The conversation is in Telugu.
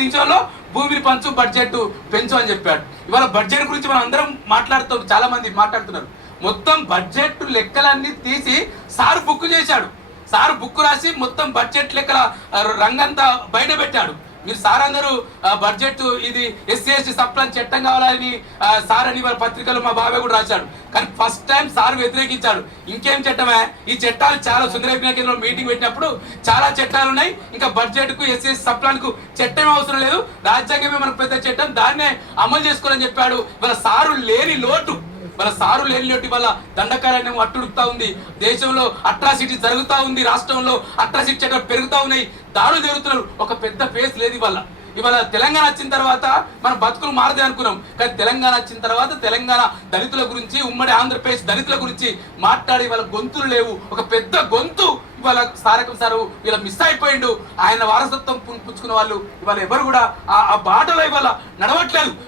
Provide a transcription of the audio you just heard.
నిమిషంలో భూమిని పంచు బడ్జెట్ పెంచు అని చెప్పాడు. ఇవాళ బడ్జెట్ గురించి మనం అందరం మాట్లాడుతూ చాలా మంది మాట్లాడుతున్నారు. మొత్తం బడ్జెట్ లెక్కలన్నీ తీసి సార్ బుక్ చేశాడు. సార్ బుక్ రాసి మొత్తం బడ్జెట్ లెక్కల రంగంతా బయట పెట్టాడు. మీరు సార్ అందరూ బడ్జెట్ ఇది ఎస్సీ ఎస్టీ సప్లన్ చట్టం కావాలని సార్ అని వాళ్ళ పత్రికలు మా బాబాయ్ కూడా రాశాడు. కానీ ఫస్ట్ టైం సార్ వ్యతిరేకించాడు. ఇంకేం చట్టమే? ఈ చట్టాలు చాలా సుందరపీన కేంద్రంలో మీటింగ్ పెట్టినప్పుడు చాలా చట్టాలు ఉన్నాయి. ఇంకా బడ్జెట్కు ఎస్సీ సప్లాన్కు చట్టం అవసరం లేదు. రాజ్యాంగమే మనకు పెద్ద చట్టం. దాన్నే అమలు చేసుకోవాలని చెప్పాడు. వాళ్ళ సారు లేని లోటు. మన సారు లేనిలోటి వల్ల దండకారణ్యం అట్టుడుపుతా ఉంది. దేశంలో అట్రాసిటీ జరుగుతా ఉంది. రాష్ట్రంలో అట్రాసిటీ చట్టం పెరుగుతా ఉన్నాయి. దాడులు జరుగుతున్నారు. ఒక పెద్ద ఫేస్ లేదు ఇవాళ. ఇవాళ తెలంగాణ వచ్చిన తర్వాత మన బతుకులు మారదే అనుకున్నాం. కానీ తెలంగాణ వచ్చిన తర్వాత తెలంగాణ దళితుల గురించి ఉమ్మడి ఆంధ్రప్రదేశ్ దళితుల గురించి మాట్లాడి వాళ్ళ గొంతులు లేవు. ఒక పెద్ద గొంతు ఇవాళ సారకం సారు ఇలా మిస్ అయిపోయిండు. ఆయన వారసత్వం పుచ్చుకున్న వాళ్ళు ఇవాళ ఎవరు కూడా ఆ- ఆ బాటలో ఇవాళ నడవట్లేదు.